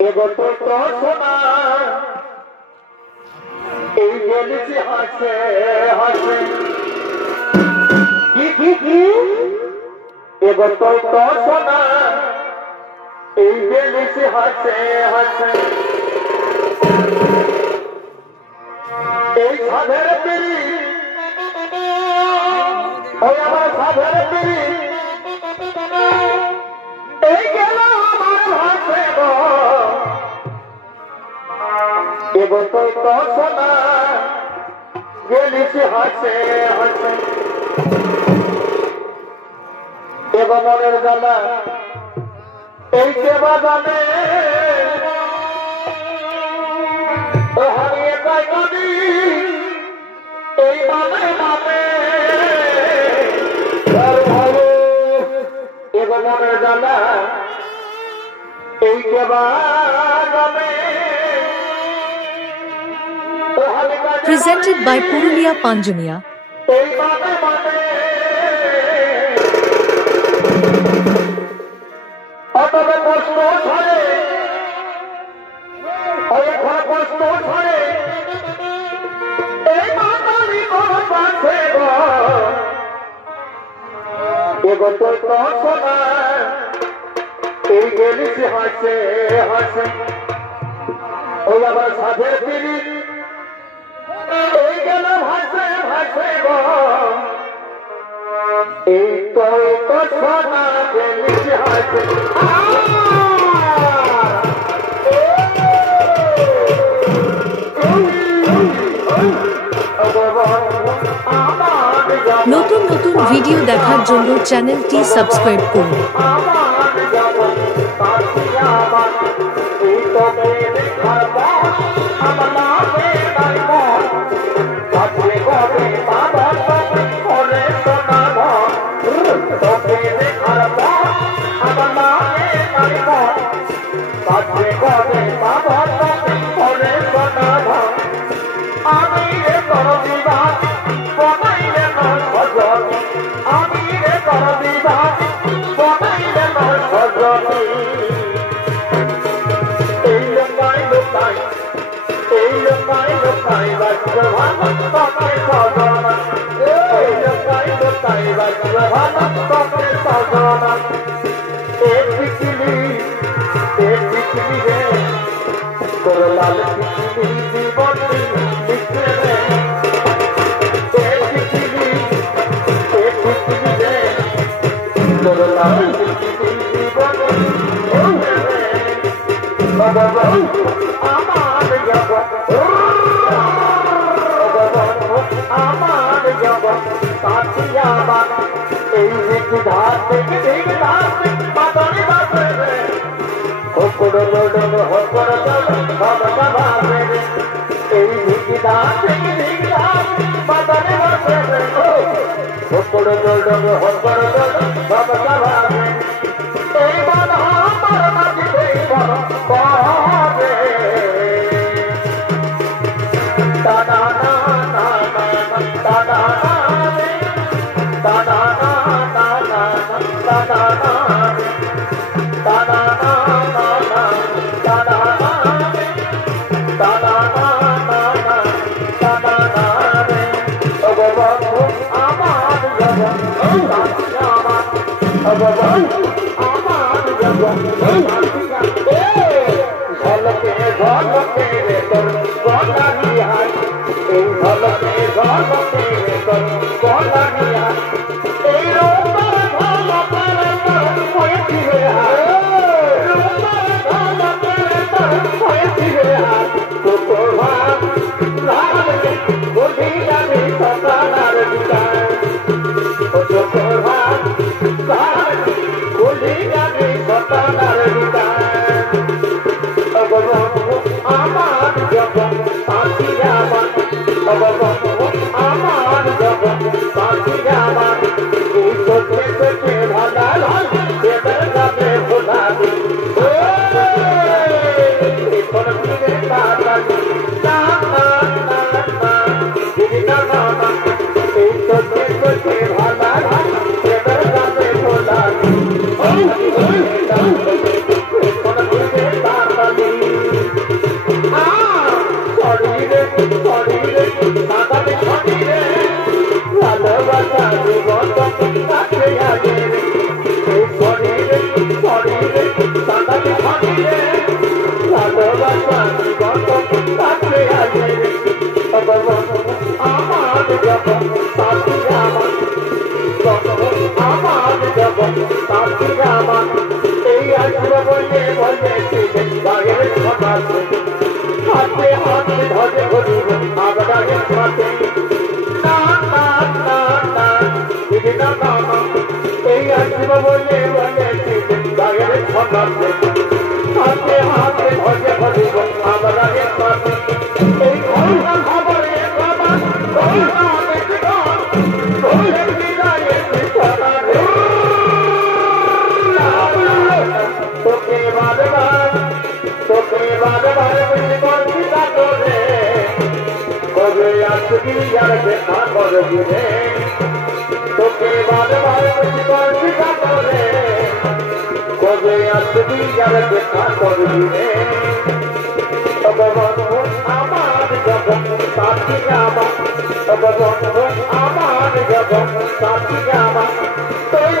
এগো তো সোনা এই গেলিছি হাসে হাসে কি এগো তো সোনা এই গেলিছি হাসে হাসে এই সাধের পিড়ি ওই আমার সাধের পিড়ি এই গেল আমার হাসে গো এগো তো সোনা গেলিছি হাসে হাসে এগো মনের জ্বালা এই কেবা জানে ও হারিয়ে যায় নদী এই মানে মানে ভালো এগো মনের জ্বালা এই কেবা জানে Presented by Purulia Panjania. এই গেলিছি হাসে হাসে ওই আবার সাধের পিড়ি এই গেল ভাসে ভাসে গো এই তো সোনা গেলিছি হাসে নতুন নতুন ভিডিও দেখার জন্য চ্যানেলটি সাবস্ক্রাইব করুন। আমার দিলে ভালোবাসা কত কাছে আছে আমার যখন সাথী আমার আমার যখন সাথী আমার এই আসবে বলে বলেছিলেন বাগের সমাজে হাতে হাতে ধরে ঘুরিব আবরাগের সাথে না না না না দিদি না না এই আসবে বলে বলেছিলেন বাগের সমাজে হাতে হাতে ধরে ঘুরিব আবরাগের সাথে এই খবরে বাবা তোকে বারবার বলছিলা তোরে কবে আসবি আর দেখা করবি রে তোকে বারবার বলছিলা তোরে কবে আসবি আর দেখা করবি রে আমার জগৎ সাথী আমার আমার জগৎ সাথী আমার তুই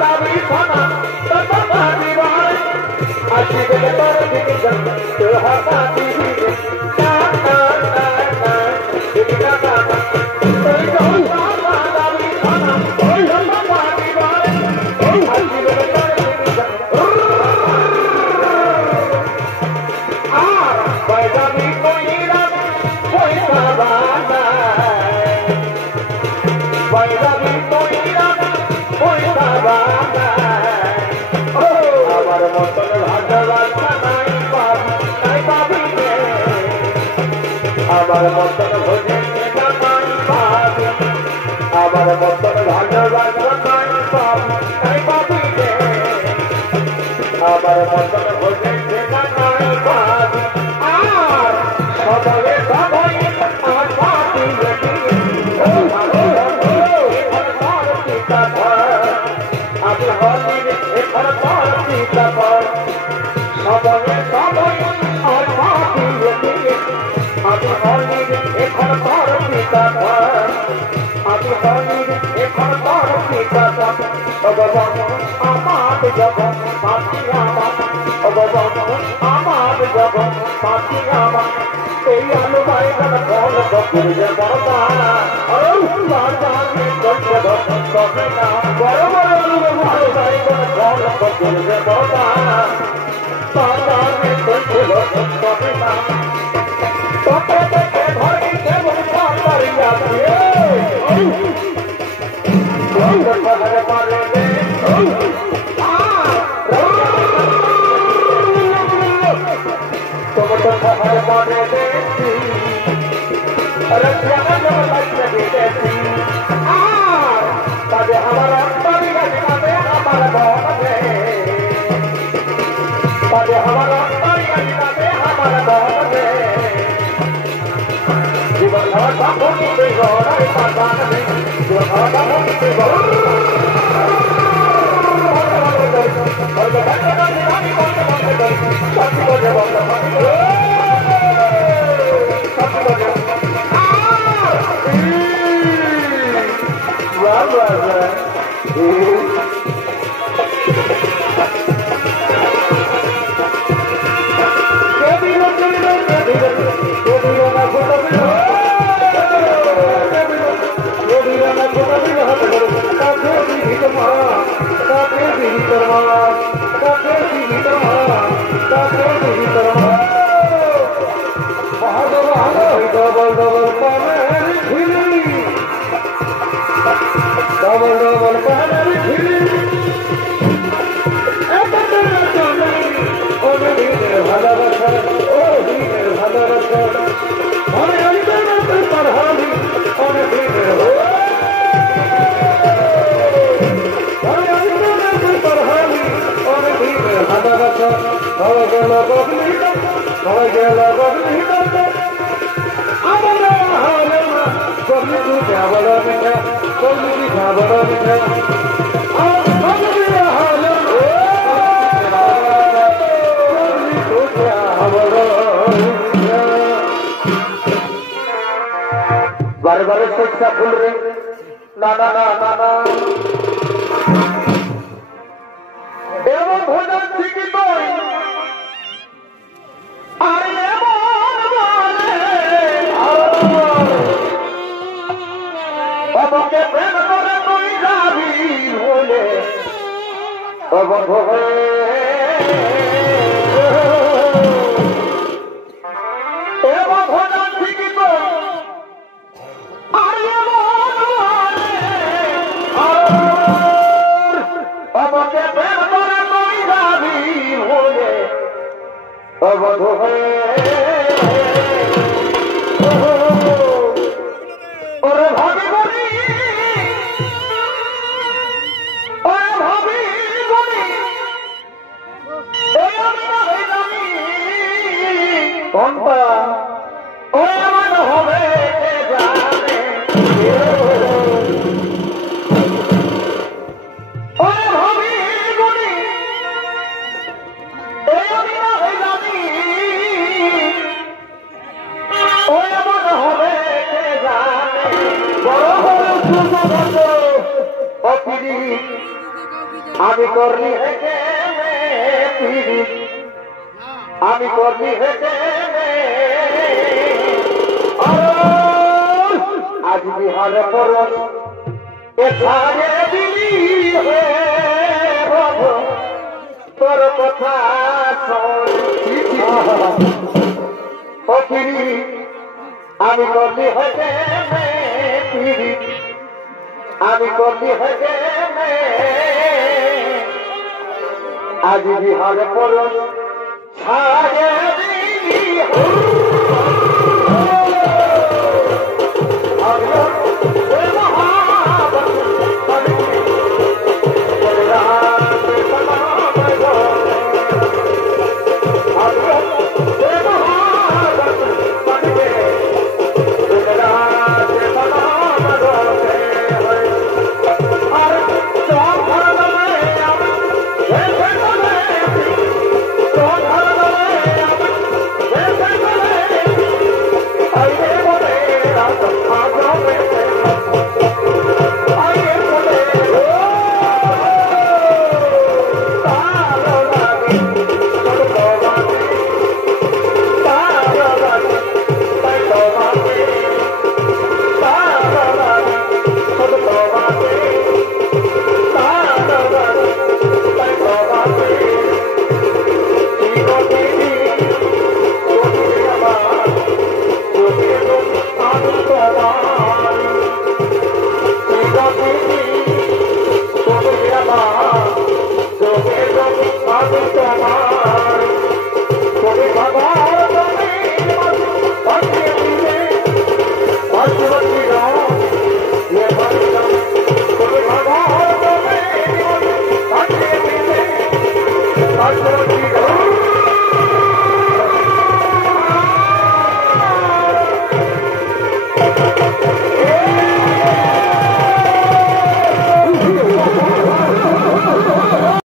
দাবি থানা আসি গেলে তোর দিকে তোর হাতা দিবি না না না না দিবি না না তুই দাবি থানা ওই হাতা দিবি আসি গেলে তোর দিকে আর পয়সাবি কইরা পয়সা বানা পয়সাবি কইরা পয়সা বানা আমার মতন ভালোবাসা নাই পাবি রে আমার মতন ভোজে নাই পাবি আমার মতন ভালোবাসা নাই পাবি রে আমার মতন ভোজে নাই পাবি আর সবাই সবাই আমার পাবি রে আমি হলি এখন সবাই সবাই আর পাবি আমি হলি এখন পিতা আমি হলি এখন পিতা আমার জগৎ সাথী আমার আমার জগৎ সাথী আমার এই আলু বাইগান ফল করবে বাবা তবে না বড় বড় আলু বাইগান ফল করবে বাবা তবে না তবে থেকে ধরি কেমন পারিয়া পারে তোমার পারে দেখি তবে আমার অন্তরে যাবে আমার বনে তবে আমার অন্তরে যাবে আমার বনে জীবন ভূমিতে গড়াই পাতানে জীবন ভূমিতে बारे बारे शिक्षा भूल रहे ना ना ना ना ना एवं भोजन ठीक तो বন্ধু আমাকে প্রেম করে তুই যাবি ভুলে বন্ধু ওরে ভাবি বলি ওরে ভাবি বলি ওই আমি না হয়ে যাবি কোনটা ওই আমার হবে কে জানে ওরে ভাবি বলি ওই আমি না হয়ে যাবি ওই আমার হবে কে জানে বড় হয়ে সুন্দর অপিরি আমি করলি হেঁটে পিড়ি আমি করলি হেঁটে আজ বিহারে পরশ এখানে দিলি হে বাবু তোর কথা অপিরি আমি করলি হেঁটে পিড়ি আমি করলি হেঁটে আজ বিহারে পরশ